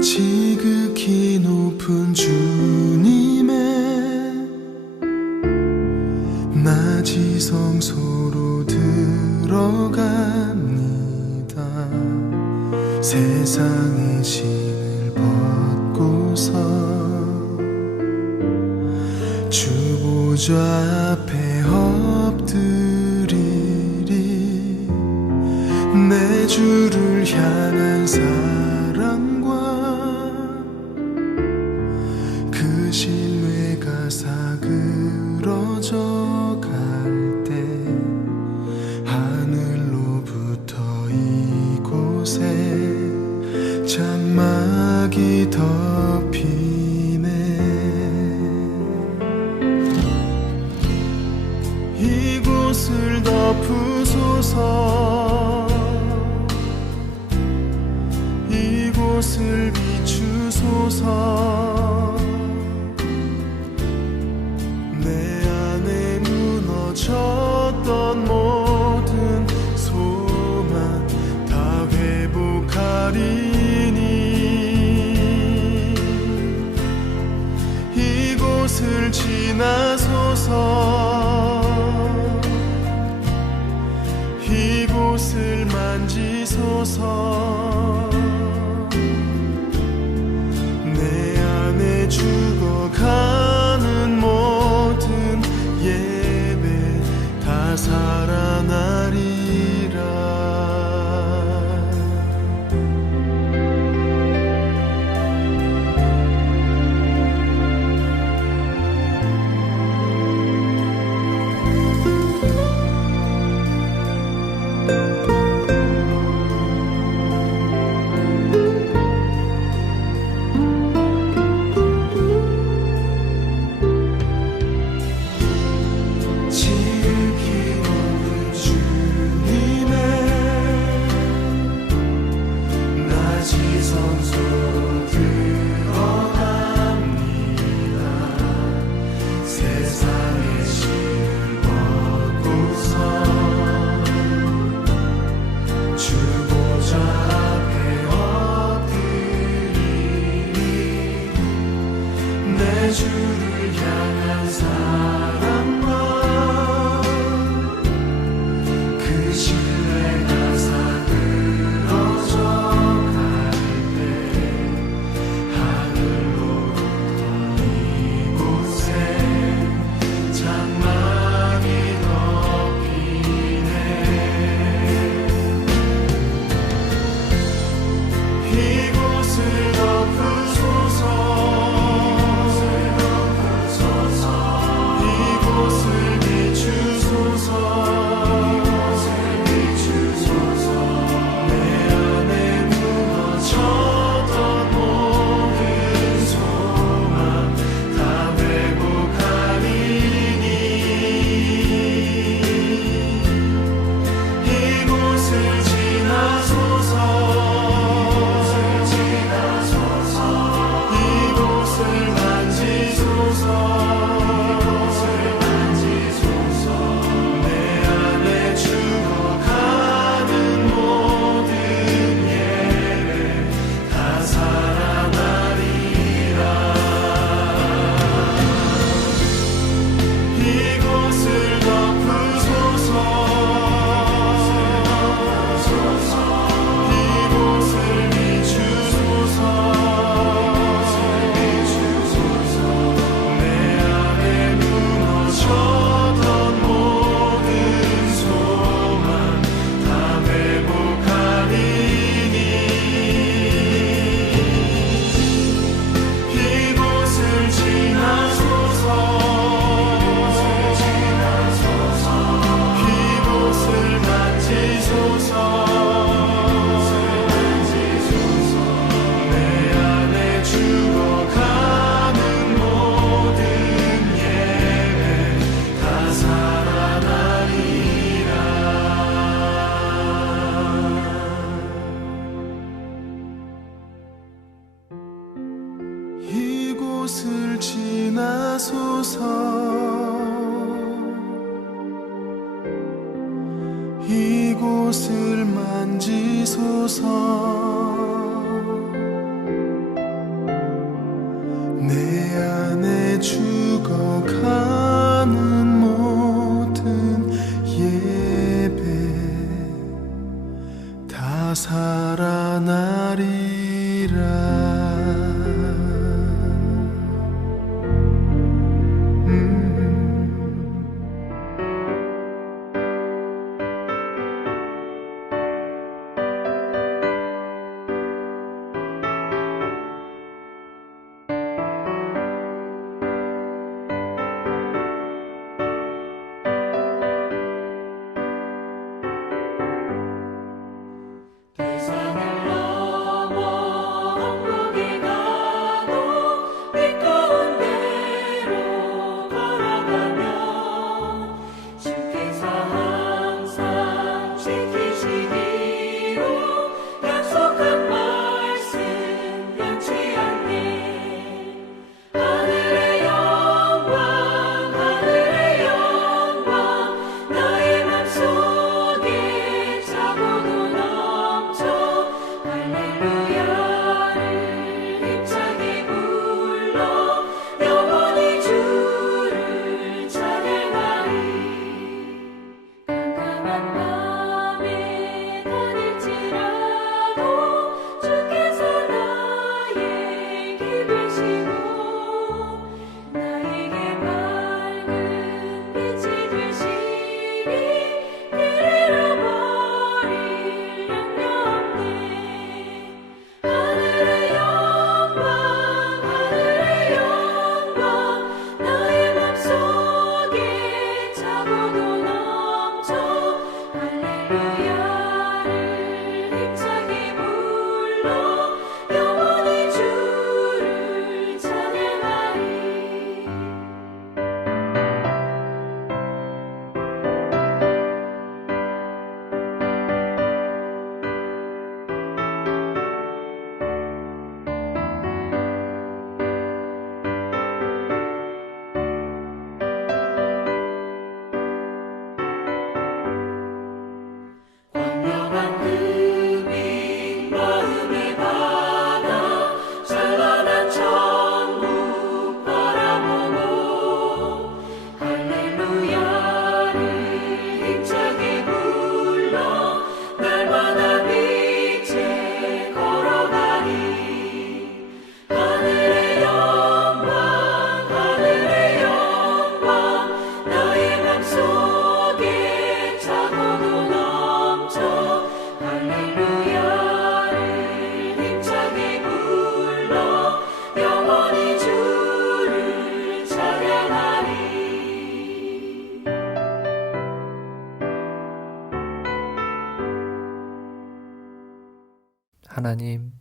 지극히 높은 주님의 낮이 성소로 들어갑니다. 세상의 신을 벗고서 주 보좌 앞에 엎드리리. 내 주를 향한 사랑과 그 신뢰가 사그러져 갈 때 하늘로부터 이곳에 장막이 덮이네. 이곳을 덮으소서. 이곳을 비추소서. 내 안에 무너졌던 모든 소망 다 회복하리니. 이곳을 지나소서. 이곳을 만지소서. 내 안에 죽어가는 모든 예배 다 살아나리라. 주를 향한 사랑과 그 신뢰가 사그러져 갈 때 하늘로부터 이곳에 장막이 덮이네. 이곳을 덮으소서. 만지소서. 이곳을 만지소서. 내 안에 죽어가는 모든 예배 다 살아나리라. 세상을 넘어 한국에 가도 빛 가운데로 걸어가며 주께서 항상 지키시기로 약속한 말씀 변치 않네. 하늘의 영광 나의 맘속에 차고도 넘쳐 할렐루야를 힘차게 불러 영원히 주를 찬양하리. 깜깜한 밤에 다닐지라도 주께서 나의 길 비시고 나에게 밝은 빛이 되시니 길 잃어버릴 염려 없네. 하늘의 영광 나의 맘속에 차고도 넘쳐 할렐루야를 힘차게 불러 영원히 주를 찬양하리. 광명한 그빛 마음의 바다 찬란한 천국 바라보고 할렐루야를 힘차게 불러 날마다 빛에 걸어가리. 하늘의 영광 나의 맘속에 차고도 넘쳐 할렐루야를 힘차게 불러 영원히 주를 찬양하리. 하나님,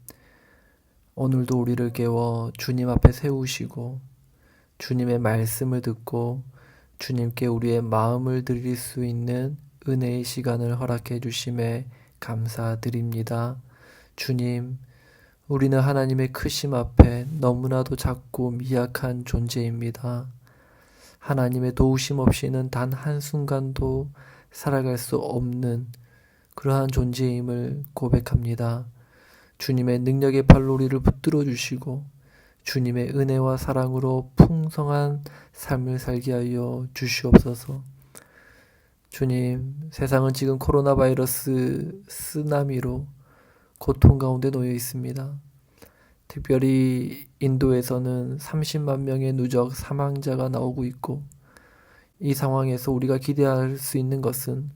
오늘도 우리를 깨워 주님 앞에 세우시고 주님의 말씀을 듣고 주님께 우리의 마음을 드릴 수 있는 은혜의 시간을 허락해 주심에 감사드립니다. 주님, 우리는 하나님의 크심 앞에 너무나도 작고 미약한 존재입니다. 하나님의 도우심 없이는 단 한순간도 살아갈 수 없는 그러한 존재임을 고백합니다. 주님의 능력의 팔로 우리를 붙들어 주시고 주님의 은혜와 사랑으로 풍성한 삶을 살게 하여 주시옵소서. 주님, 세상은 지금 코로나 바이러스 쓰나미로 고통 가운데 놓여 있습니다. 특별히 인도에서는 30만 명의 누적 사망자가 나오고 있고, 이 상황에서 우리가 기대할 수 있는 것은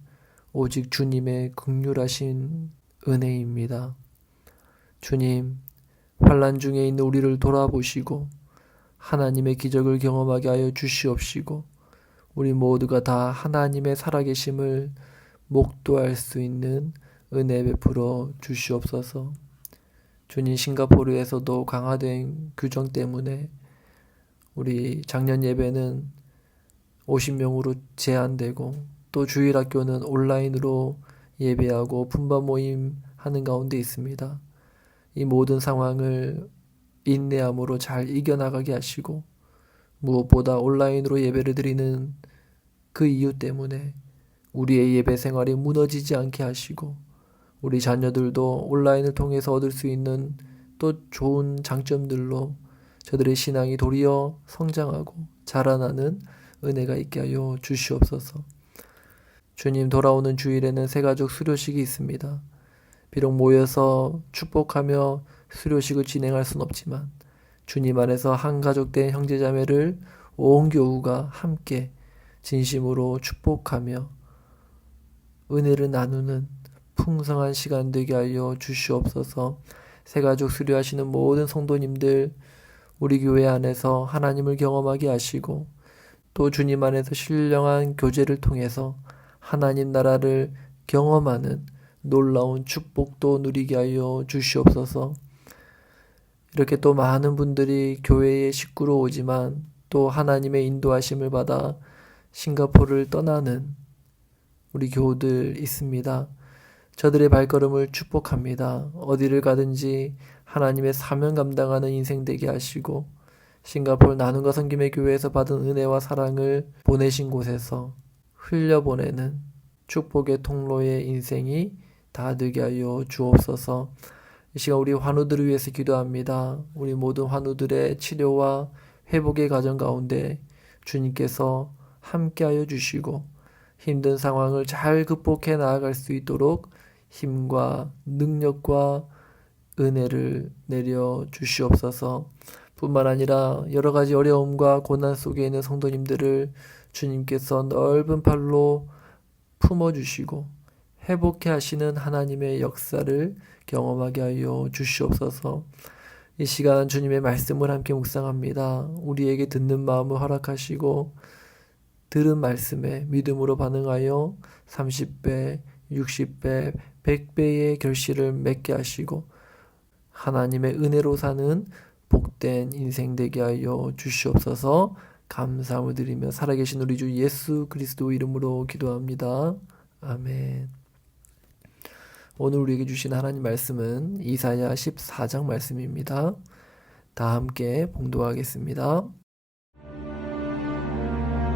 오직 주님의 긍휼하신 은혜입니다. 주님, 환난 중에 있는 우리를 돌아보시고 하나님의 기적을 경험하게 하여 주시옵시고 우리 모두가 다 하나님의 살아계심을 목도할 수 있는 은혜 베풀어 주시옵소서. 주님, 싱가포르에서도 강화된 규정 때문에 우리 작년 예배는 50명으로 제한되고 또 주일학교는 온라인으로 예배하고 분반 모임 하는 가운데 있습니다. 이 모든 상황을 인내함으로 잘 이겨나가게 하시고 무엇보다 온라인으로 예배를 드리는 그 이유 때문에 우리의 예배 생활이 무너지지 않게 하시고 우리 자녀들도 온라인을 통해서 얻을 수 있는 또 좋은 장점들로 저들의 신앙이 도리어 성장하고 자라나는 은혜가 있게 하여 주시옵소서. 주님, 돌아오는 주일에는 새가족 수료식이 있습니다. 비록 모여서 축복하며 수료식을 진행할 순 없지만 주님 안에서 한 가족 된 형제자매를 온 교우가 함께 진심으로 축복하며 은혜를 나누는 풍성한 시간 되게 하여 주시옵소서. 새가족 수료하시는 모든 성도님들 우리 교회 안에서 하나님을 경험하게 하시고 또 주님 안에서 신령한 교제를 통해서 하나님 나라를 경험하는 놀라운 축복도 누리게 하여 주시옵소서. 이렇게 또 많은 분들이 교회의 식구로 오지만 또 하나님의 인도하심을 받아 싱가포르를 떠나는 우리 교우들 있습니다. 저들의 발걸음을 축복합니다. 어디를 가든지 하나님의 사명 감당하는 인생 되게 하시고 싱가포르 나눔과 섬김의 교회에서 받은 은혜와 사랑을 보내신 곳에서 흘려보내는 축복의 통로의 인생이 다 되게 하여 주옵소서. 이 시간 우리 환우들을 위해서 기도합니다. 우리 모든 환우들의 치료와 회복의 과정 가운데 주님께서 함께하여 주시고 힘든 상황을 잘 극복해 나아갈 수 있도록 힘과 능력과 은혜를 내려 주시옵소서. 뿐만 아니라 여러 가지 어려움과 고난 속에 있는 성도님들을 주님께서 넓은 팔로 품어주시고 회복해 하시는 하나님의 역사를 경험하게 하여 주시옵소서. 이 시간 주님의 말씀을 함께 묵상합니다. 우리에게 듣는 마음을 허락하시고 들은 말씀에 믿음으로 반응하여 30배, 60배, 100배의 결실을 맺게 하시고 하나님의 은혜로 사는 복된 인생 되게 하여 주시옵소서. 감사함을 드리며 살아계신 우리 주 예수 그리스도 이름으로 기도합니다. 아멘. 오늘 우리에게 주신 하나님 말씀은 이사야 14장 말씀입니다. 다 함께 봉독하겠습니다.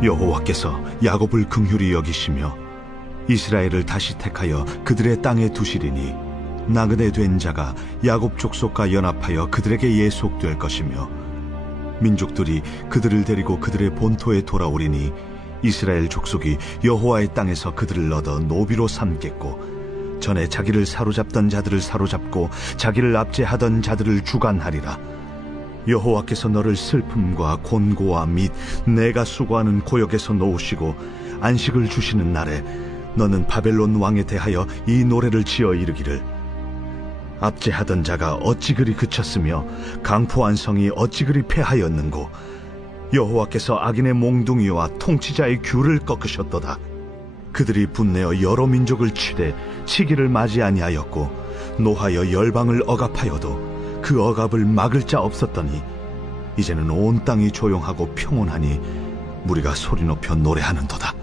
여호와께서 야곱을 긍휼히 여기시며 이스라엘을 다시 택하여 그들의 땅에 두시리니 나그네 된 자가 야곱 족속과 연합하여 그들에게 예속될 것이며 민족들이 그들을 데리고 그들의 본토에 돌아오리니 이스라엘 족속이 여호와의 땅에서 그들을 얻어 노비로 삼겠고 전에 자기를 사로잡던 자들을 사로잡고 자기를 압제하던 자들을 주관하리라. 여호와께서 너를 슬픔과 곤고와 및 내가 수고하는 고역에서 놓으시고 안식을 주시는 날에 너는 바벨론 왕에 대하여 이 노래를 지어 이르기를 압제하던 자가 어찌 그리 그쳤으며 강포한 성이 어찌 그리 패하였는고 여호와께서 악인의 몽둥이와 통치자의 귤을 꺾으셨도다. 그들이 분내어 여러 민족을 치되 치기를 맞이 아니하였고 노하여 열방을 억압하여도 그 억압을 막을 자 없었더니 이제는 온 땅이 조용하고 평온하니 무리가 소리 높여 노래하는도다.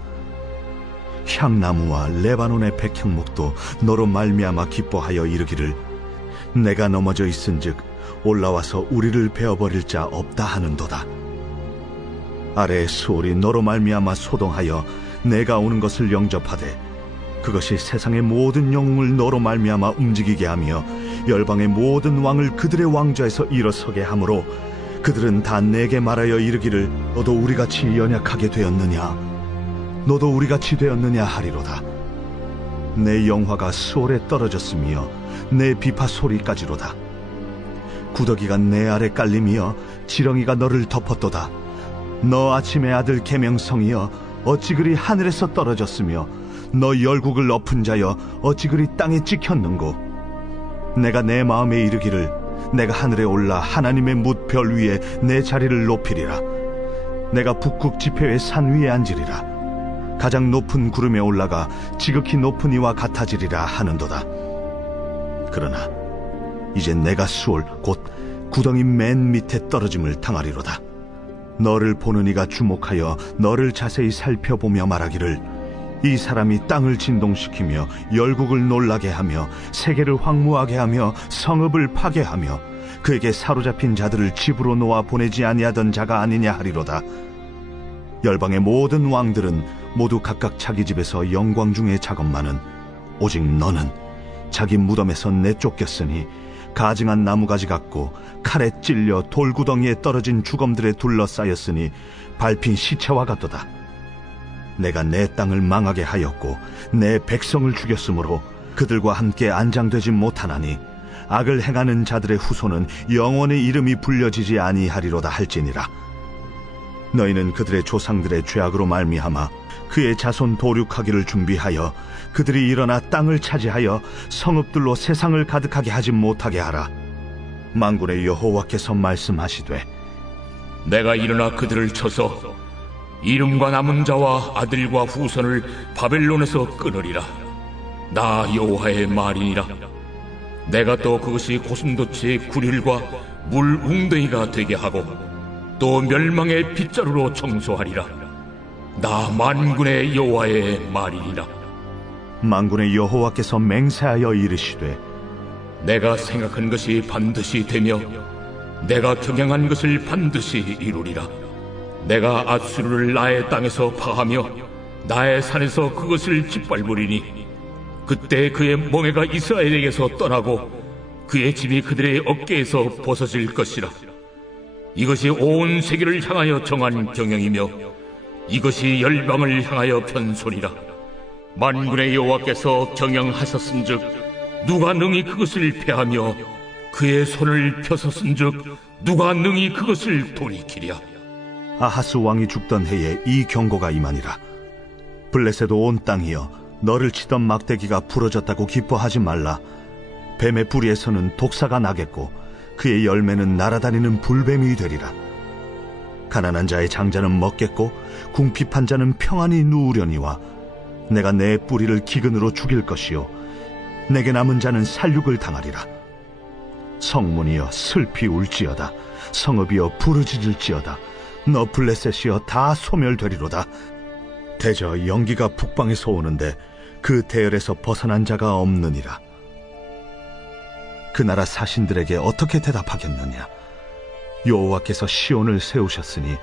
향나무와 레바논의 백향목도 너로 말미암아 기뻐하여 이르기를 내가 넘어져 있은즉 올라와서 우리를 베어버릴 자 없다 하는도다. 아래의 수월이 너로 말미암아 소동하여 내가 오는 것을 영접하되 그것이 세상의 모든 영웅을 너로 말미암아 움직이게 하며 열방의 모든 왕을 그들의 왕좌에서 일어서게 하므로 그들은 다 내게 말하여 이르기를 너도 우리같이 연약하게 되었느냐 너도 우리같이 되었느냐 하리로다. 내 영화가 수월에 떨어졌으며 내 비파 소리까지로다. 구더기가 내 아래 깔림이여 지렁이가 너를 덮었도다. 너 아침의 아들 계명성이여 어찌 그리 하늘에서 떨어졌으며 너 열국을 엎은 자여 어찌 그리 땅에 찍혔는고. 내가 내 마음에 이르기를 내가 하늘에 올라 하나님의 뭇별 위에 내 자리를 높이리라. 내가 북극 지폐의 산 위에 앉으리라. 가장 높은 구름에 올라가 지극히 높은 이와 같아지리라 하는도다. 그러나 이제 내가 수월 곧 구덩이 맨 밑에 떨어짐을 당하리로다. 너를 보는 이가 주목하여 너를 자세히 살펴보며 말하기를 이 사람이 땅을 진동시키며 열국을 놀라게 하며 세계를 황무하게 하며 성읍을 파괴하며 그에게 사로잡힌 자들을 집으로 놓아 보내지 아니하던 자가 아니냐 하리로다. 열방의 모든 왕들은 모두 각각 자기 집에서 영광 중에 작업만은 오직 너는 자기 무덤에서 내쫓겼으니 가증한 나무가지 같고 칼에 찔려 돌구덩이에 떨어진 주검들에 둘러싸였으니 밟힌 시체와 같도다. 내가 내 땅을 망하게 하였고 내 백성을 죽였으므로 그들과 함께 안장되지 못하나니 악을 행하는 자들의 후손은 영원히 이름이 불려지지 아니하리로다 할지니라. 너희는 그들의 조상들의 죄악으로 말미암아 그의 자손 도륙하기를 준비하여 그들이 일어나 땅을 차지하여 성읍들로 세상을 가득하게 하지 못하게 하라. 만군의 여호와께서 말씀하시되 내가 일어나 그들을 쳐서 이름과 남은 자와 아들과 후손을 바벨론에서 끊으리라. 나 여호와의 말이니라. 내가 또 그것이 고슴도치의 구릴과 물 웅덩이가 되게 하고 또 멸망의 빗자루로 청소하리라. 나 만군의 여호와의 말이니라. 만군의 여호와께서 맹세하여 이르시되 내가 생각한 것이 반드시 되며 내가 경영한 것을 반드시 이루리라. 내가 아수르를 나의 땅에서 파하며 나의 산에서 그것을 짓밟으리니 그때 그의 멍에가 이스라엘에게서 떠나고 그의 집이 그들의 어깨에서 벗어질 것이라. 이것이 온 세계를 향하여 정한 경영이며 이것이 열방을 향하여 편소리라. 만군의 여호와께서 경영하셨은즉 누가 능히 그것을 패하며 그의 손을 펴섰은즉 누가 능히 그것을 돌이키랴. 아하스 왕이 죽던 해에 이 경고가 임하니라. 블레셋 온 땅이여 너를 치던 막대기가 부러졌다고 기뻐하지 말라. 뱀의 뿌리에서는 독사가 나겠고 그의 열매는 날아다니는 불뱀이 되리라. 가난한 자의 장자는 먹겠고 궁핍한 자는 평안히 누우려니와 내가 내 뿌리를 기근으로 죽일 것이요 내게 남은 자는 살육을 당하리라. 성문이여 슬피 울지어다. 성읍이여 부르짖을지어다. 너 블레셋이여 다 소멸되리로다. 대저 연기가 북방에서 오는데 그 대열에서 벗어난 자가 없느니라. 그 나라 사신들에게 어떻게 대답하겠느냐. 여호와께서 시온을 세우셨으니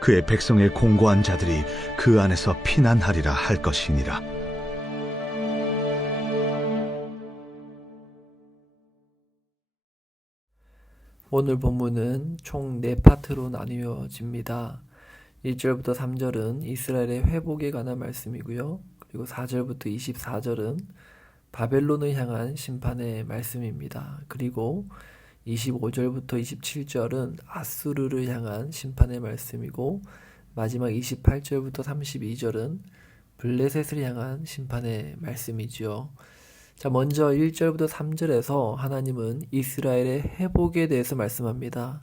그의 백성의 공고한 자들이 그 안에서 피난하리라 할 것이니라. 오늘 본문은 총 4파트로 나뉘어집니다. 1절부터 3절은 이스라엘의 회복에 관한 말씀이고요. 그리고 4절부터 24절은 바벨론을 향한 심판의 말씀입니다. 그리고 25절부터 27절은 아수르를 향한 심판의 말씀이고 마지막 28절부터 32절은 블레셋을 향한 심판의 말씀이지요. 자, 먼저 1절부터 3절에서 하나님은 이스라엘의 회복에 대해서 말씀합니다.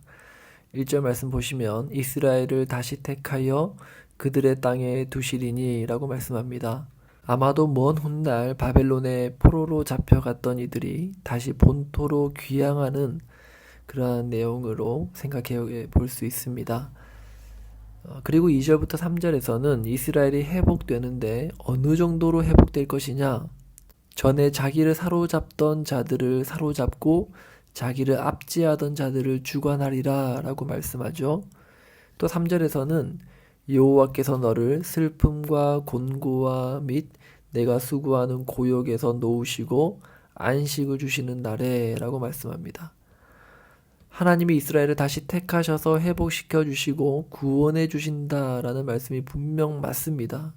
1절 말씀 보시면 이스라엘을 다시 택하여 그들의 땅에 두시리니 라고 말씀합니다. 아마도 먼 훗날 바벨론의 포로로 잡혀갔던 이들이 다시 본토로 귀향하는 그러한 내용으로 생각해 볼 수 있습니다. 그리고 2절부터 3절에서는 이스라엘이 회복되는데 어느 정도로 회복될 것이냐? 전에 자기를 사로잡던 자들을 사로잡고 자기를 압제하던 자들을 주관하리라 라고 말씀하죠. 또 3절에서는 여호와께서 너를 슬픔과 곤고와 및 내가 수고하는 고역에서 놓으시고 안식을 주시는 날에 라고 말씀합니다. 하나님이 이스라엘을 다시 택하셔서 회복시켜 주시고 구원해 주신다라는 말씀이 분명 맞습니다.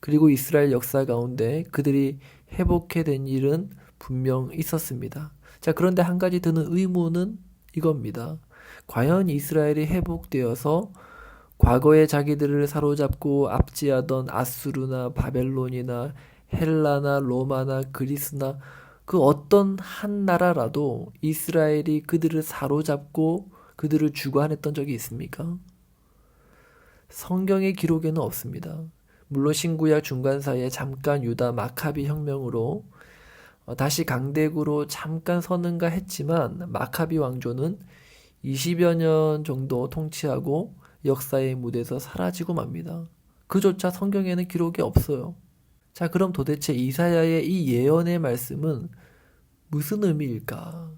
그리고 이스라엘 역사 가운데 그들이 회복해 된 일은 분명 있었습니다. 자, 그런데 한 가지 드는 의문은 이겁니다. 과연 이스라엘이 회복되어서 과거에 자기들을 사로잡고 압제하던 아수르나 바벨론이나 헬라나 로마나 그리스나 그 어떤 한 나라라도 이스라엘이 그들을 사로잡고 그들을 주관했던 적이 있습니까? 성경의 기록에는 없습니다. 물론 신구약 중간 사이에 잠깐 유다 마카비 혁명으로 다시 강대국으로 잠깐 서는가 했지만 마카비 왕조는 20여 년 정도 통치하고 역사의 무대에서 사라지고 맙니다. 그조차 성경에는 기록이 없어요. 자, 그럼 도대체 이사야의 이 예언의 말씀은 무슨 의미일까?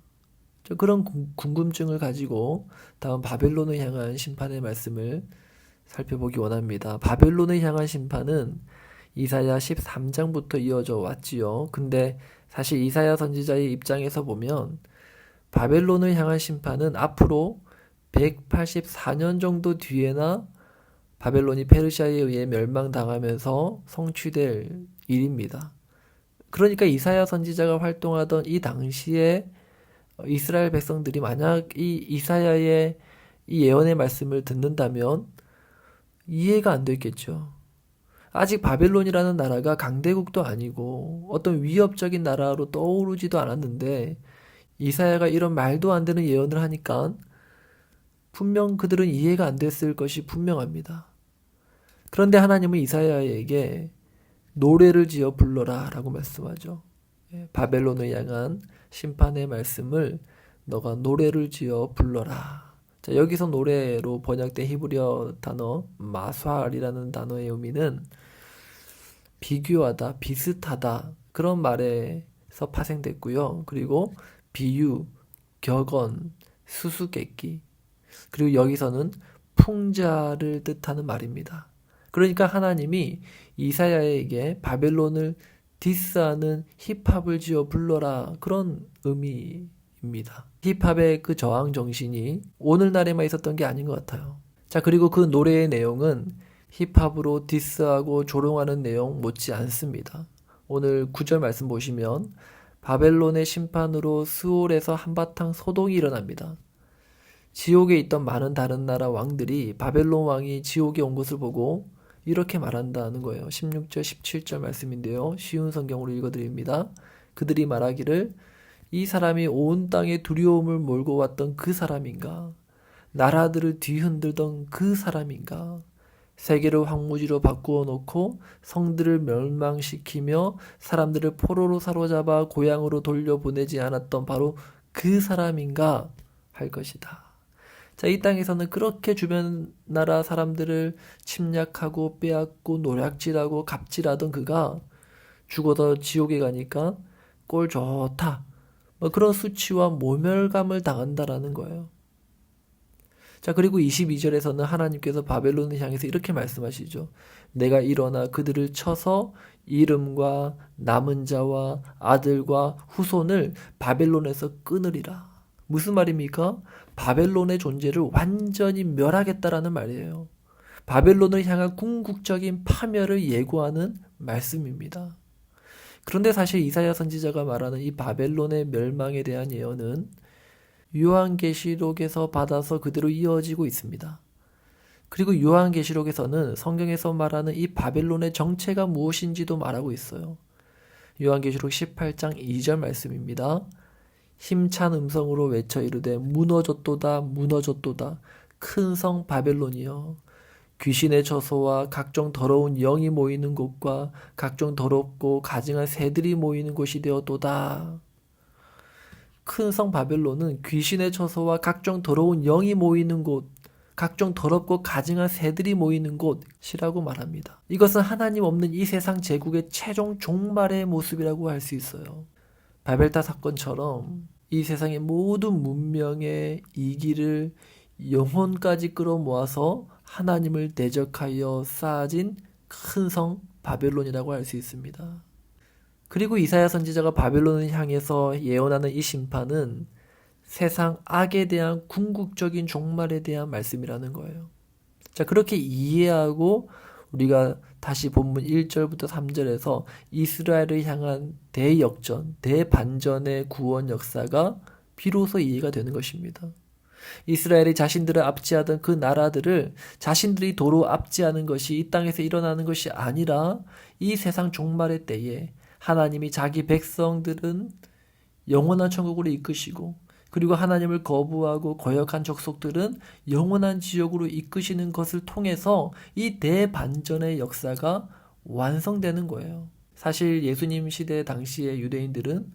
그런 궁금증을 가지고 다음 바벨론을 향한 심판의 말씀을 살펴보기 원합니다. 바벨론을 향한 심판은 이사야 13장부터 이어져 왔지요. 근데 사실 이사야 선지자의 입장에서 보면 바벨론을 향한 심판은 앞으로 184년 정도 뒤에나 바벨론이 페르시아에 의해 멸망당하면서 성취될 일입니다. 그러니까 이사야 선지자가 활동하던 이 당시에 이스라엘 백성들이 만약 이 이사야의 이 예언의 말씀을 듣는다면 이해가 안 됐겠죠. 아직 바벨론이라는 나라가 강대국도 아니고 어떤 위협적인 나라로 떠오르지도 않았는데 이사야가 이런 말도 안 되는 예언을 하니까 분명 그들은 이해가 안 됐을 것이 분명합니다. 그런데 하나님은 이사야에게 노래를 지어 불러라 라고 말씀하죠. 바벨론을 향한 심판의 말씀을 너가 노래를 지어 불러라. 자, 여기서 노래로 번역된 히브리어 단어 마스활이라는 단어의 의미는 비교하다, 비슷하다 그런 말에서 파생됐고요. 그리고 비유, 격언, 수수께끼 그리고 여기서는 풍자를 뜻하는 말입니다. 그러니까 하나님이 이사야에게 바벨론을 디스하는 힙합을 지어 불러라 그런 의미입니다. 힙합의 그 저항 정신이 오늘날에만 있었던 게 아닌 것 같아요. 자, 그리고 그 노래의 내용은 힙합으로 디스하고 조롱하는 내용 못지 않습니다. 오늘 9절 말씀 보시면 바벨론의 심판으로 스올에서 한바탕 소동이 일어납니다. 지옥에 있던 많은 다른 나라 왕들이 바벨론 왕이 지옥에 온 것을 보고 이렇게 말한다는 거예요. 16절 17절 말씀인데요. 쉬운 성경으로 읽어드립니다. 그들이 말하기를 이 사람이 온 땅에 두려움을 몰고 왔던 그 사람인가? 나라들을 뒤흔들던 그 사람인가? 세계를 황무지로 바꾸어 놓고 성들을 멸망시키며 사람들을 포로로 사로잡아 고향으로 돌려보내지 않았던 바로 그 사람인가 할 것이다. 자, 이 땅에서는 그렇게 주변 나라 사람들을 침략하고 빼앗고 노략질하고 갑질하던 그가 죽어서 지옥에 가니까 꼴 좋다. 그런 수치와 모멸감을 당한다라는 거예요. 자, 그리고 22절에서는 하나님께서 바벨론을 향해서 이렇게 말씀하시죠. 내가 일어나 그들을 쳐서 이름과 남은 자와 아들과 후손을 바벨론에서 끊으리라. 무슨 말입니까? 바벨론의 존재를 완전히 멸하겠다라는 말이에요. 바벨론을 향한 궁극적인 파멸을 예고하는 말씀입니다. 그런데 사실 이사야 선지자가 말하는 이 바벨론의 멸망에 대한 예언은 요한계시록에서 받아서 그대로 이어지고 있습니다. 그리고 요한계시록에서는 성경에서 말하는 이 바벨론의 정체가 무엇인지도 말하고 있어요. 요한계시록 18장 2절 말씀입니다. 힘찬 음성으로 외쳐 이르되 무너졌도다 무너졌도다 큰 성 바벨론이여 귀신의 처소와 각종 더러운 영이 모이는 곳과 각종 더럽고 가증한 새들이 모이는 곳이 되었도다. 큰 성 바벨론은 귀신의 처소와 각종 더러운 영이 모이는 곳, 각종 더럽고 가증한 새들이 모이는 곳이라고 말합니다. 이것은 하나님 없는 이 세상 제국의 최종 종말의 모습이라고 할 수 있어요. 바벨탑 사건처럼 이 세상의 모든 문명의 이기를 영혼까지 끌어모아서 하나님을 대적하여 쌓아진 큰 성 바벨론이라고 할 수 있습니다. 그리고 이사야 선지자가 바벨론을 향해서 예언하는 이 심판은 세상 악에 대한 궁극적인 종말에 대한 말씀이라는 거예요. 자, 그렇게 이해하고 우리가 다시 본문 1절부터 3절에서 이스라엘을 향한 대역전, 대반전의 구원 역사가 비로소 이해가 되는 것입니다. 이스라엘이 자신들을 압제하던 그 나라들을 자신들이 도로 압제하는 것이 이 땅에서 일어나는 것이 아니라 이 세상 종말의 때에 하나님이 자기 백성들은 영원한 천국으로 이끄시고 그리고 하나님을 거부하고 거역한 족속들은 영원한 지옥으로 이끄시는 것을 통해서 이 대반전의 역사가 완성되는 거예요. 사실 예수님 시대 당시의 유대인들은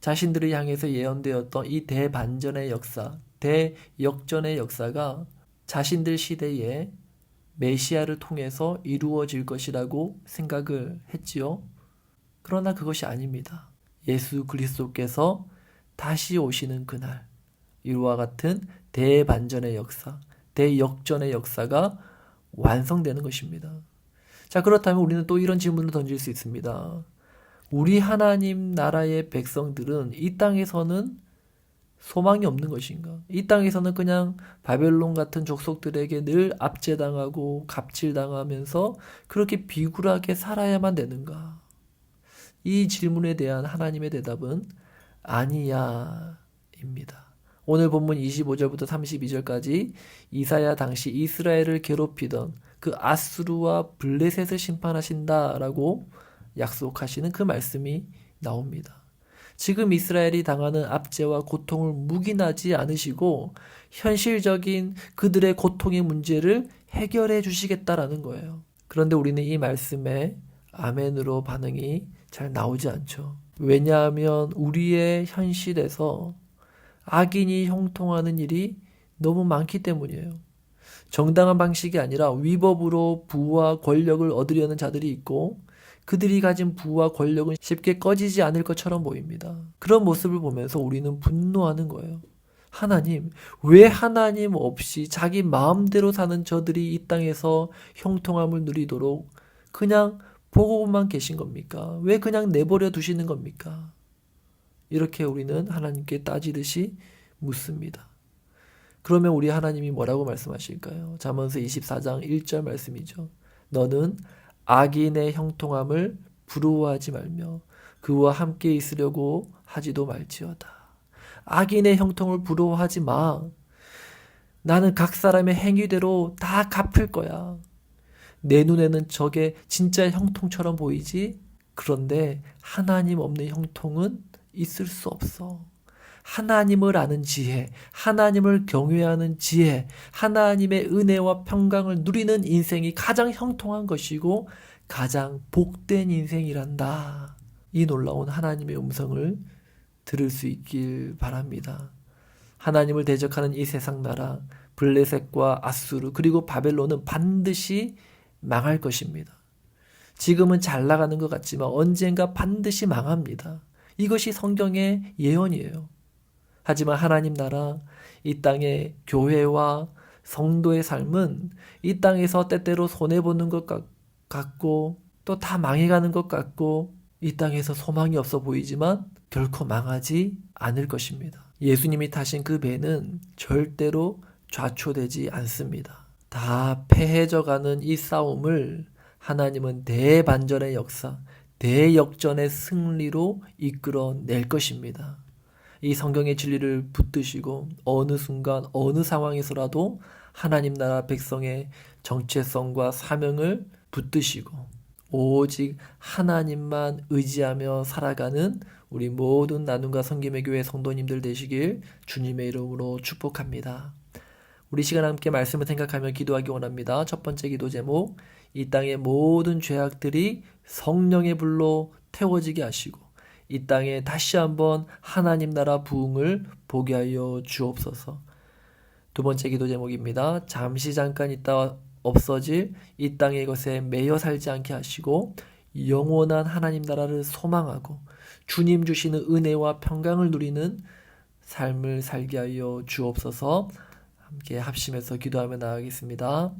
자신들을 향해서 예언되었던 이 대반전의 역사, 대역전의 역사가 자신들 시대에 메시아를 통해서 이루어질 것이라고 생각을 했지요. 그러나 그것이 아닙니다. 예수 그리스도께서 다시 오시는 그날, 이와 같은 대반전의 역사, 대역전의 역사가 완성되는 것입니다. 자, 그렇다면 우리는 또 이런 질문을 던질 수 있습니다. 우리 하나님 나라의 백성들은 이 땅에서는 소망이 없는 것인가? 이 땅에서는 그냥 바벨론 같은 족속들에게 늘 압제당하고 갑질당하면서 그렇게 비굴하게 살아야만 되는가? 이 질문에 대한 하나님의 대답은 아니야 입니다. 오늘 본문 25절부터 32절까지 이사야 당시 이스라엘을 괴롭히던 그 아수르와 블레셋을 심판하신다라고 약속하시는 그 말씀이 나옵니다. 지금 이스라엘이 당하는 압제와 고통을 묵인하지 않으시고 현실적인 그들의 고통의 문제를 해결해 주시겠다라는 거예요. 그런데 우리는 이 말씀에 아멘으로 반응이 잘 나오지 않죠. 왜냐하면 우리의 현실에서 악인이 형통하는 일이 너무 많기 때문이에요. 정당한 방식이 아니라 위법으로 부와 권력을 얻으려는 자들이 있고 그들이 가진 부와 권력은 쉽게 꺼지지 않을 것처럼 보입니다. 그런 모습을 보면서 우리는 분노하는 거예요. 하나님, 왜 하나님 없이 자기 마음대로 사는 저들이 이 땅에서 형통함을 누리도록 그냥 보고만 계신 겁니까? 왜 그냥 내버려 두시는 겁니까? 이렇게 우리는 하나님께 따지듯이 묻습니다. 그러면 우리 하나님이 뭐라고 말씀하실까요? 잠언서 24장 1절 말씀이죠. 너는 악인의 형통함을 부러워하지 말며 그와 함께 있으려고 하지도 말지어다. 악인의 형통을 부러워하지 마. 나는 각 사람의 행위대로 다 갚을 거야. 내 눈에는 저게 진짜 형통처럼 보이지? 그런데 하나님 없는 형통은 있을 수 없어. 하나님을 아는 지혜, 하나님을 경외하는 지혜, 하나님의 은혜와 평강을 누리는 인생이 가장 형통한 것이고 가장 복된 인생이란다. 이 놀라운 하나님의 음성을 들을 수 있길 바랍니다. 하나님을 대적하는 이 세상 나라, 블레셋과 아수르 그리고 바벨론은 반드시 망할 것입니다. 지금은 잘 나가는 것 같지만 언젠가 반드시 망합니다. 이것이 성경의 예언이에요. 하지만 하나님 나라, 이 땅의 교회와 성도의 삶은 이 땅에서 때때로 손해보는 것 같고 또 다 망해가는 것 같고 이 땅에서 소망이 없어 보이지만 결코 망하지 않을 것입니다. 예수님이 타신 그 배는 절대로 좌초되지 않습니다. 다 패해져가는 이 싸움을 하나님은 대반전의 역사, 대역전의 승리로 이끌어낼 것입니다. 이 성경의 진리를 붙드시고 어느 순간 어느 상황에서라도 하나님 나라 백성의 정체성과 사명을 붙드시고 오직 하나님만 의지하며 살아가는 우리 모든 나눔과 섬김의 교회 성도님들 되시길 주님의 이름으로 축복합니다. 우리 시간 함께 말씀을 생각하며 기도하기 원합니다. 첫 번째 기도 제목, 이 땅의 모든 죄악들이 성령의 불로 태워지게 하시고 이 땅에 다시 한번 하나님 나라 부흥을 보게 하여 주옵소서. 두 번째 기도 제목입니다. 잠시 잠깐 있다 없어질 이 땅의 것에 매여 살지 않게 하시고 영원한 하나님 나라를 소망하고 주님 주시는 은혜와 평강을 누리는 삶을 살게 하여 주옵소서. 함께 합심해서 기도하며 나아가겠습니다.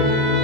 아멘.